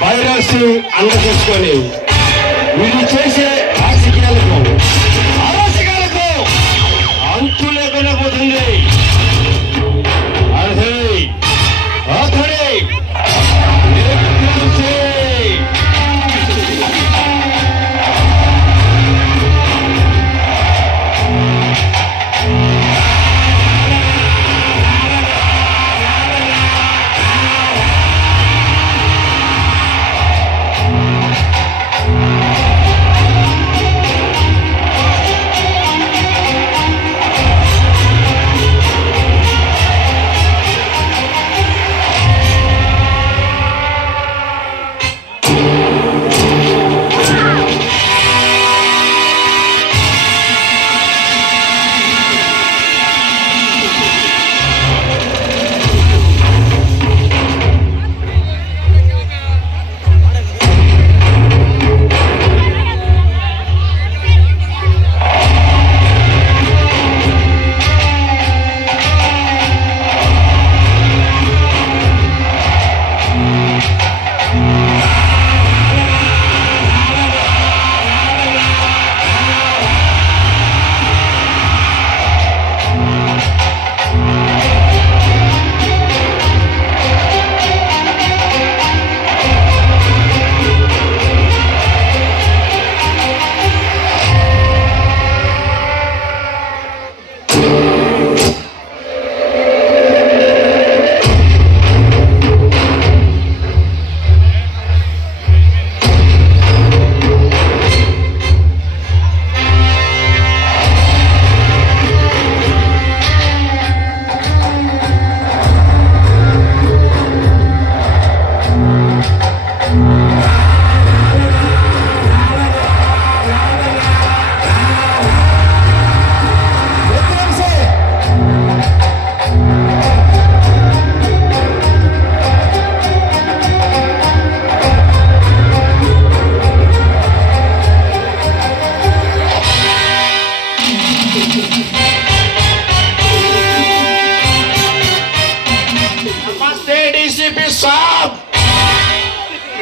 భైరవ్ సింగ్ అన్న చూసుకొని వీళ్ళు చేసే రాజకీయాలకు అంతు లేకుండా పోతుంది. అదే అతడే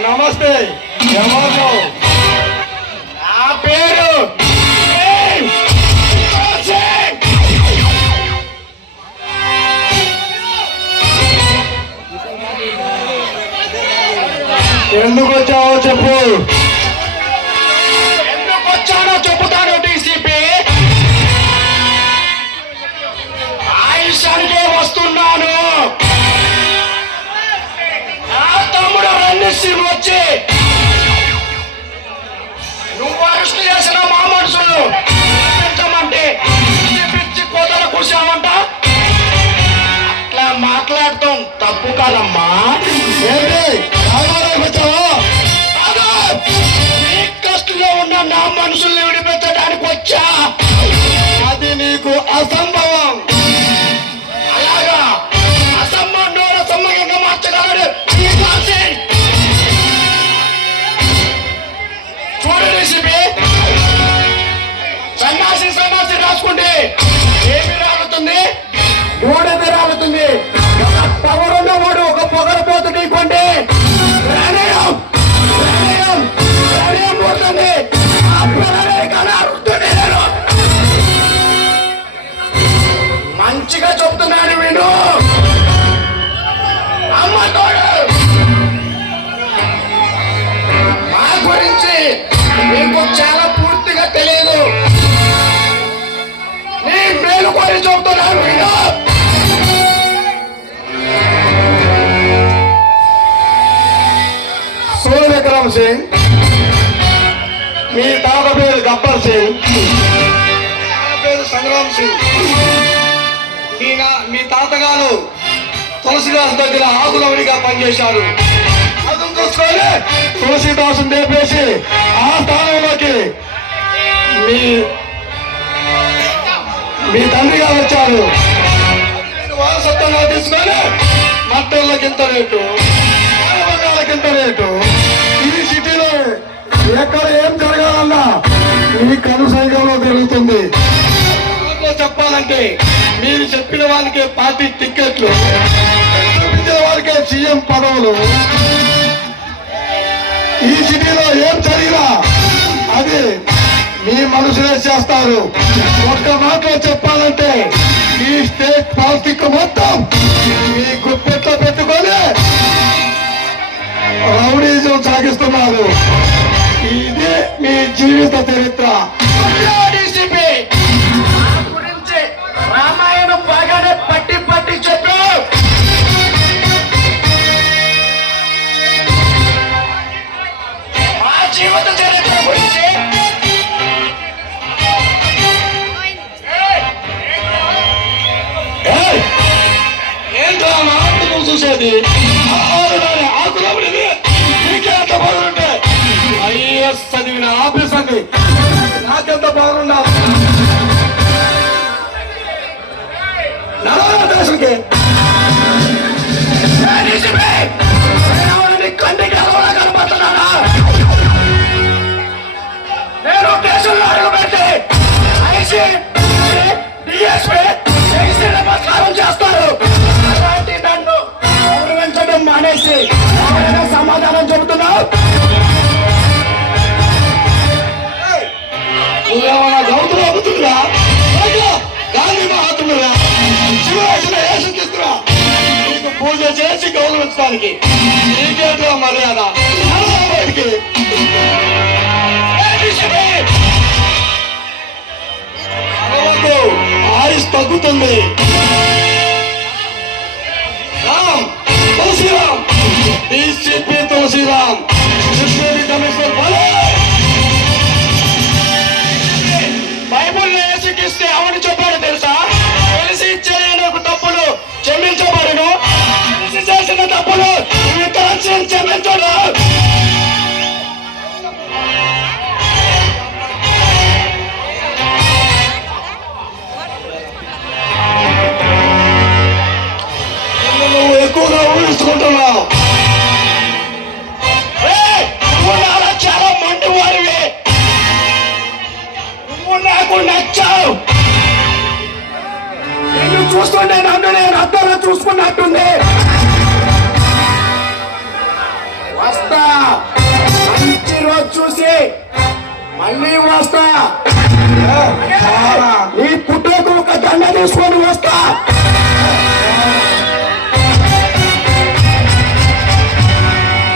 నమస్తే. ఎవరు ఆ పేరు? ఎందుకు వచ్చావో చెప్పు. ఎందుకు వచ్చానో చెప్పుతాను డీసీపీ. ఆయుష్యానికే వస్తున్నాను. వచ్చి నువ్వు అరెస్ట్ చేసిన మా మనుషులు పెంచమంటే పిచ్చి కోతలు కూర్చామంట. అట్లా మాట్లాడటం తప్పు కాదమ్మా. కష్టంలో ఉన్న నా మనుషుల్ని విడిపించడానికి వచ్చా. అది నీకు అసంభవం. అలాగా అసంభవం సమ్మతంగా మార్చగలడు. సన్నాసి సన్నాసి రాసుకుంటే ఏమి రాలుతుంది? మూడేది రాలుతుంది. ఒక పవరున్న వాడు ఒక పొగరపోతు ఢీకొంటే పోతుంది. మంచిగా చెప్తున్నాడు వీడు. అమ్మ తోడు మా గురించి మీకు చాలా పూర్తిగా తెలియదు. నీ మేలు కొని చెబుతున్నాను వీడు. సూర్యవిక్రమ్ సింగ్, మీ తాత పేరు గబ్బర్ సింగ్, నా పేరు సంగ్రామ్ సింగ్. మీ తాతగారు తులసిదాస్ దగ్గర ఆకులవడిగా పనిచేశారు. అర్థం చూసుకొని తులసిదాసుని లేపేసి ఆ స్థానంలోకి మీ తండ్రి గారు వచ్చారు. వారసత్వంగా తీసుకొని మట్టర్లకి ఇంత రేటు, ఇంత రేటు. ఈ సిటీలో ఎక్కడ ఏం జరగాలన్నా ఈ కనుసైగంలో జరుగుతుంది. చెప్పాలంటే మీరు చెప్పిన వాళ్ళకి పార్టీ టిక్కెట్లు సీఎం పదవులు ఈ సిటీలో ఏం జరిగినా అది మీ మనుషులే చేస్తారు. ఒక్క మాటలో చెప్పాలంటే ఈ స్టేట్ పాలిటిక్ మొత్తం మీ గుప్పెట్లో పెట్టుకొని రౌడీజం సాగిస్తున్నారు. ఇదే మీ జీవిత చరిత్ర. గురించి రామాయణం బాగానే పట్టి పట్టి చెప్పు. మా జీవిత చరిత్ర గురించి ఏంటో మాటలు చూసేది ఆకులబడింది. నీకెంత బాగుంటే ఐఎస్ చదివిన ఆఫీస్ అండి. నాకెంత బాగున్నా దేశంకి కంటికి అలవడా కనపడుతున్నానా? నేను దేశంలో అడుగుపెట్టి ఐసీ డిఎస్పీ నమస్కారం చేస్తారు. అలాంటి నన్ను గౌరవించడం మానేసి ఎవరైనా సమాధానం చెబుతున్నావు? నువ్వేమన్నా గౌతులు అవుతుందా? గాంధీ మహాత్మురా, శివరాజున యేసుక్రీస్తురా నీకు పూజ చేసి గౌరవించడానికి నీకేంటో మర్యాద? బయటికి ఆయుష్ తగ్గుతుంది. Ram Tulsiram, DCP Tulsiram, deputy commissioner బాలే. బైబుల్లో యేసుక్రీస్తు ఎవరు చెప్పాడు తెలుసా? తెలిసి చేయని తప్పులు క్షమించబడును, తెలిసి చేసిన తప్పులు క్షమించడు. నువ్వు ఎక్కువగా ఊహించుకుంటున్నావు. నువ్వు నాలో చాలా మండి వాడివి. నువ్వు నాకు నచ్చావు. నిన్ను చూస్తుంటే నన్ను నేను అద్దంలో చూసుకున్నట్టుంది. వస్తా, మంచి రోజు చూసి మళ్ళీ వస్తా. నీ పుట్టకు ఒక దండ తీసుకొని వస్తా.